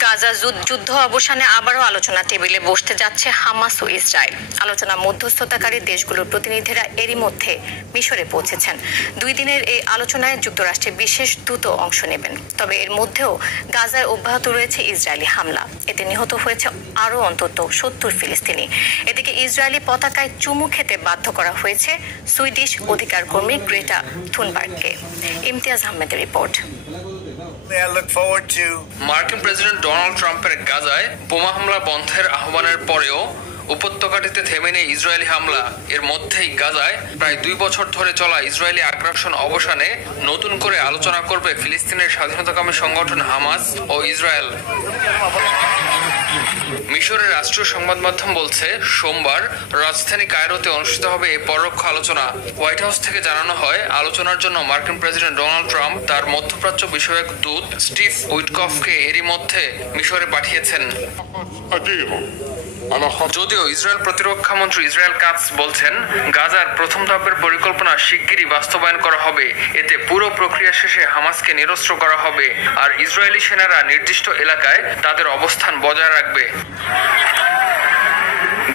গাজা যুদ্ধ অবসানে আবারও আলোচনা টেবিলে বসতে যাচ্ছে হামাস ও ইসরায়েল। আলোচনা মধ্যস্থতাকারী দেশগুলোর প্রতিনিধিরা এরই মধ্যে মিশরে পৌঁছেছেন। 2 দিনের এই আলোচনায় যুক্তরাষ্ট্রের বিশেষ দূত অংশ নেবেন। তবে এর মধ্যেও গাজায় অব্যাহত রয়েছে ইসরায়েলি হামলা। এতে নিহত হয়েছে আরও অন্তত 70 ফিলিস্তিনি। এদিকে ইসরায়েলি পতাকায় চুমু খেতে বাধ্য করা হয়েছে সুইডিশ অধিকার কর্মী গ্রেটা থুনবার্গকে। ইমতিয়াজ আহমেদের রিপোর্ট। মার্কিন প্রেসিডেন্ট ডোনাল্ড ট্রাম্পের গাজায় বোমা হামলা বন্ধের আহ্বানের পরেও উপত্যকাটিতে থেমে নেই ইসরায়েলি হামলা। এর মধ্যেই গাজায় প্রায় 2 বছর ধরে চলা ইসরায়েলি আগ্রাসন অবসানে নতুন করে আলোচনা করবে ফিলিস্তিনের স্বাধীনতাকামী সংগঠন হামাস ও ইসরায়েল। মিশরের রাষ্ট্রীয় সংবাদ মাধ্যম বলছে, সোমবার রাজধানী কায়রোতে অনুষ্ঠিত হবে এই পরোক্ষ আলোচনা। হোয়াইট হাউস থেকে জানানো হয়, আলোচনার জন্য মার্কিন প্রেসিডেন্ট ডোনাল্ড ট্রাম্প তার মধ্যপ্রাচ্য বিষয়ক দূত স্টিভ উইটকফকে এরই মধ্যে মিশরে পাঠিয়েছেন। যদিও ইসরায়েল প্রতিরক্ষা মন্ত্রী ইসরায়েল কাটস বলছেন, গাজার প্রথম ধাপের পরিকল্পনা শিগগিরই বাস্তবায়ন করা হবে। এতে পুরো প্রক্রিয়া শেষে হামাসকে নিরস্ত্র করা হবে, আর ইসরায়েলি সেনারা নির্দিষ্ট এলাকায় তাদের অবস্থান বজায় রাখবে।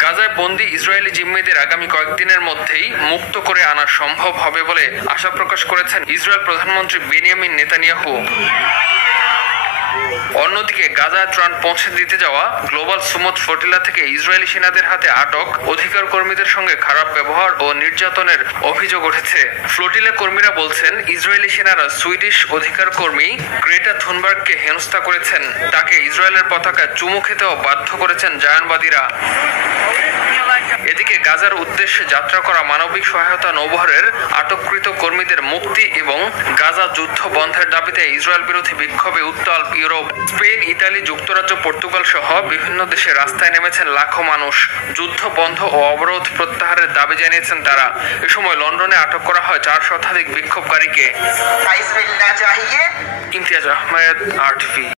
গাজায় বন্দী ইসরায়েলি জিম্মিদের আগামী কয়েকদিনের মধ্যেই মুক্ত করে আনা সম্ভব হবে বলে আশা প্রকাশ করেছেন ইসরায়েল প্রধানমন্ত্রী বেনিয়ামিন নেতানিয়াহু। অন্যদিকে গাজায় ত্রাণ পৌঁছে দিতে যাওয়া গ্লোবাল সুমুদ ফ্লোটিলা থেকে ইসরায়েলি সেনাদের হাতে আটক অধিকার কর্মীদের সঙ্গে খারাপ ব্যবহার ও নির্যাতনের অভিযোগ উঠেছে। ফ্লোটিলা কর্মীরা বলছেন, ইসরায়েলি সেনারা সুইডিশ অধিকার কর্মী গ্রেটা থুনবার্গকে হেনস্থা করেছেন। তাকে ইসরায়েলের পতাকায় চুমু খেতেও বাধ্য করেছেন জায়ানবাদীরা। এদিকে গাজার উদ্দেশ্যে যাত্রা করা মানবিক সহায়তা নৌবহরের আটককৃত কর্মীদের মুক্তি এবং গাজা যুদ্ধ বন্ধের দাবিতে ইসরায়েল বিরোধী বিক্ষোভে উত্তাল ইউরোপ। স্পেন, ইতালি, যুক্তরাজ্য, পর্তুগাল সহ বিভিন্ন দেশে রাস্তায় নেমেছেন লাখো মানুষ। যুদ্ধ বন্ধ ও অবরোধ প্রত্যাহারের দাবি জানিয়েছেন তারা। এ সময় লন্ডনে আটক করা হয় 4 শতাধিক বিক্ষোভকারীকে। ইমতিয়াজ আহমেদ, RTV।